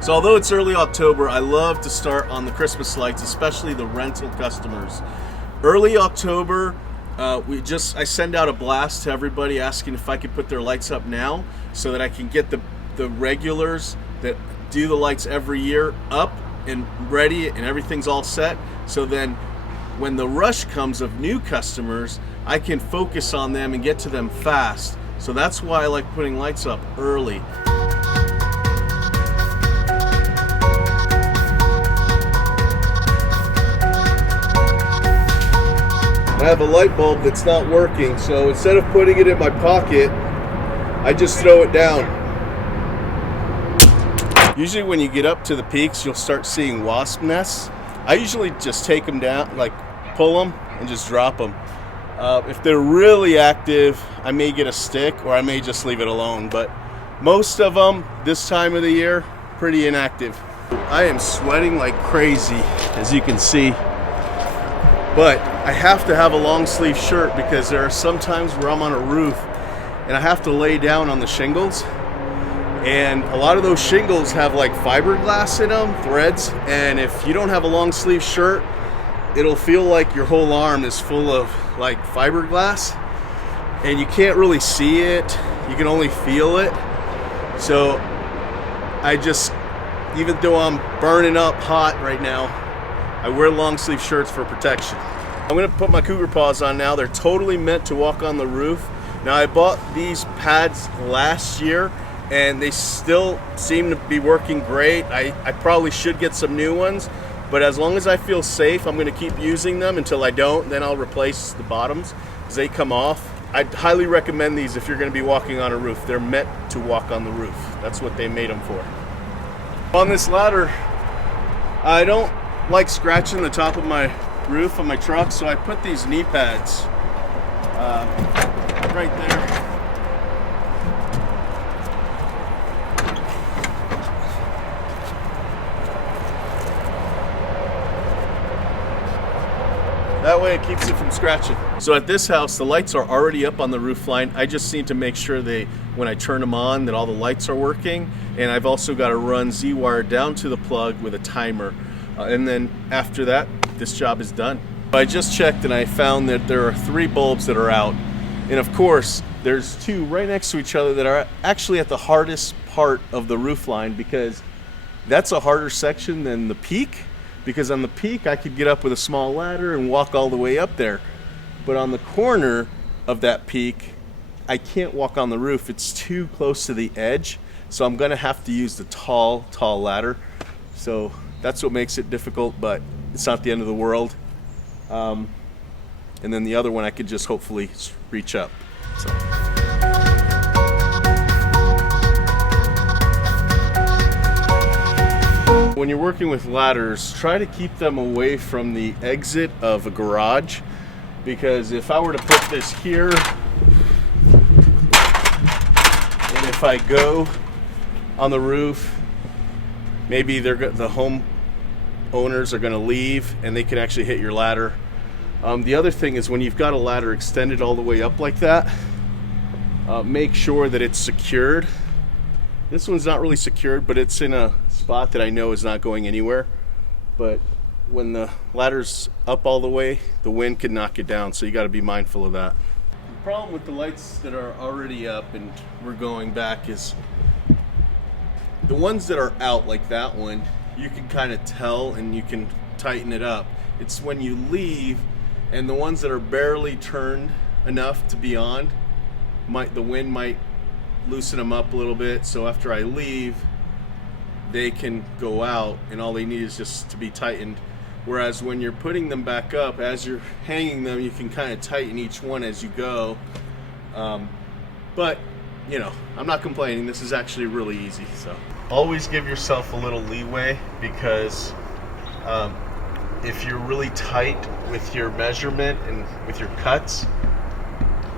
So although it's early October, I love to start on the Christmas lights, especially the rental customers. Early October, I send out a blast to everybody asking if I could put their lights up now so that I can get the regulars that do the lights every year up and ready and everything's all set. So then when the rush comes of new customers, I can focus on them and get to them fast. So that's why I like putting lights up early. I have a light bulb that's not working, so instead of putting it in my pocket, I just throw it down. Usually when you get up to the peaks, you'll start seeing wasp nests. I usually just take them down, like pull them and just drop them. If they're really active, I may get a stick or I may just leave it alone, but most of them this time of the year, pretty inactive. I am sweating like crazy, as you can see. But I have to have a long sleeve shirt because there are some times where I'm on a roof and I have to lay down on the shingles. And a lot of those shingles have like fiberglass in them, threads. And if you don't have a long sleeve shirt, it'll feel like your whole arm is full of like fiberglass. And you can't really see it. You can only feel it. So I just, even though I'm burning up hot right now, I wear long sleeve shirts for protection. I'm gonna put my Cougar Paws on now. They're totally meant to walk on the roof. Now I bought these pads last year and they still seem to be working great. I probably should get some new ones, but as long as I feel safe, I'm gonna keep using them until I don't, then I'll replace the bottoms as they come off. I'd highly recommend these if you're gonna be walking on a roof. They're meant to walk on the roof. That's what they made them for. On this ladder, I don't like scratching the top of my roof of my truck, so I put these knee pads right there. That way it keeps it from scratching. So at this house, the lights are already up on the roof line. I just need to make sure when I turn them on, that all the lights are working. And I've also got to run Z-wire down to the plug with a timer. And then after that, this job is done. I just checked and I found that there are 3 bulbs that are out. And of course, there's 2 right next to each other that are actually at the hardest part of the roof line, because that's a harder section than the peak. Because on the peak, I could get up with a small ladder and walk all the way up there. But on the corner of that peak, I can't walk on the roof. It's too close to the edge. So I'm gonna have to use the tall ladder. So that's what makes it difficult, but it's not the end of the world. And then the other one I could just hopefully reach up. So. When you're working with ladders, try to keep them away from the exit of a garage, because if I were to put this here, and if I go on the roof, maybe the home owners are going to leave and they can actually hit your ladder. The other thing is, when you've got a ladder extended all the way up like that, make sure that it's secured. This one's not really secured, but it's in a spot that I know is not going anywhere. But when the ladder's up all the way, the wind could knock it down, so you got to be mindful of that. The problem with the lights that are already up and we're going back is the ones that are out, like that one, you can kind of tell and you can tighten it up. It's when you leave and the ones that are barely turned enough to be on, the wind might loosen them up a little bit, so after I leave they can go out and all they need is just to be tightened. Whereas when you're putting them back up, as you're hanging them, you can kind of tighten each one as you go. But you know, I'm not complaining. This is actually really easy. So always give yourself a little leeway, because if you're really tight with your measurement and with your cuts,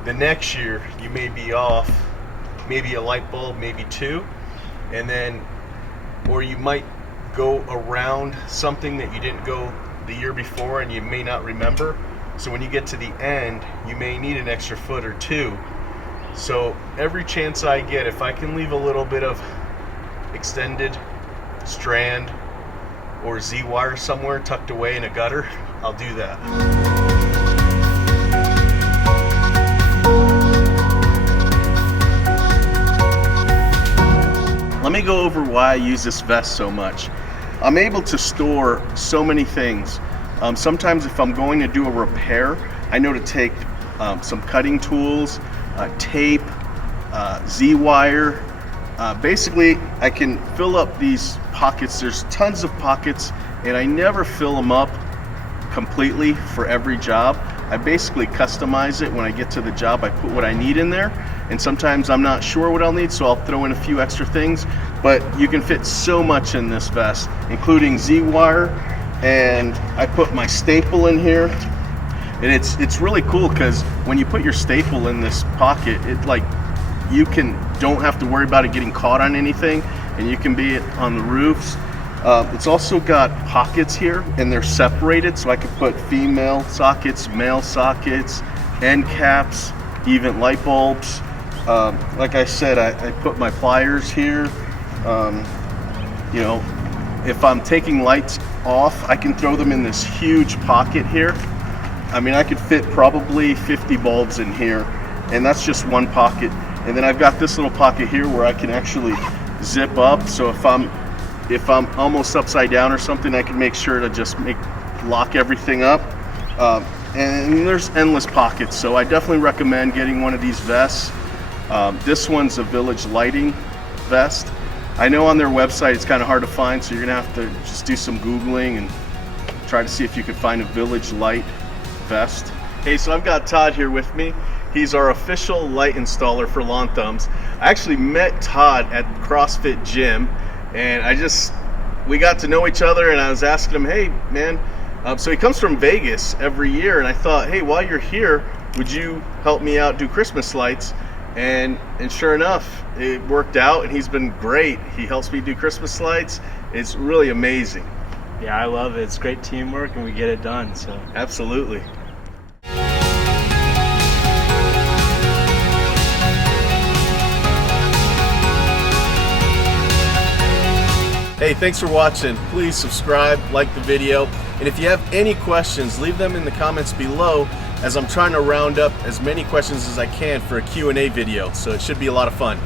the next year you may be off maybe a light bulb, maybe 2, and then, or you might go around something that you didn't go the year before and you may not remember. So when you get to the end, you may need an extra foot or 2. So every chance I get, if I can leave a little bit of extended strand or Z-wire somewhere tucked away in a gutter, I'll do that. Let me go over why I use this vest so much. I'm able to store so many things. Sometimes if I'm going to do a repair, I know to take some cutting tools, tape, Z-wire. Basically, I can fill up these pockets. There's tons of pockets, and I never fill them up completely for every job. I basically customize it. When I get to the job, I put what I need in there, and sometimes I'm not sure what I'll need, so I'll throw in a few extra things. But you can fit so much in this vest, including Z-wire, and I put my staple in here. And it's really cool because when you put your staple in this pocket, it like don't have to worry about it getting caught on anything, and you can be on the roofs. It's also got pockets here, and they're separated, so I could put female sockets, male sockets, end caps, even light bulbs. Like I said, I put my pliers here. You know, if I'm taking lights off, I can throw them in this huge pocket here. I mean, I could fit probably 50 bulbs in here, and that's just one pocket. And then I've got this little pocket here where I can actually zip up, so if I'm almost upside down or something, I can make sure to just lock everything up. And there's endless pockets, so I definitely recommend getting one of these vests. This one's a Village Lighting vest. I know on their website it's kind of hard to find, so you're gonna have to just do some Googling and try to see if you can find a Village Light vest. Hey, so I've got Todd here with me. He's our official light installer for Lawn Thumbs. I actually met Todd at CrossFit Gym, and we got to know each other, and I was asking him, hey man, so he comes from Vegas every year, and I thought, hey, while you're here, would you help me out do Christmas lights? And sure enough, it worked out, and he's been great. He helps me do Christmas lights. It's really amazing. Yeah, I love it. It's great teamwork, and we get it done. So absolutely. Hey, thanks for watching. Please subscribe, like the video, and if you have any questions, leave them in the comments below, as I'm trying to round up as many questions as I can for a Q&A video, so it should be a lot of fun.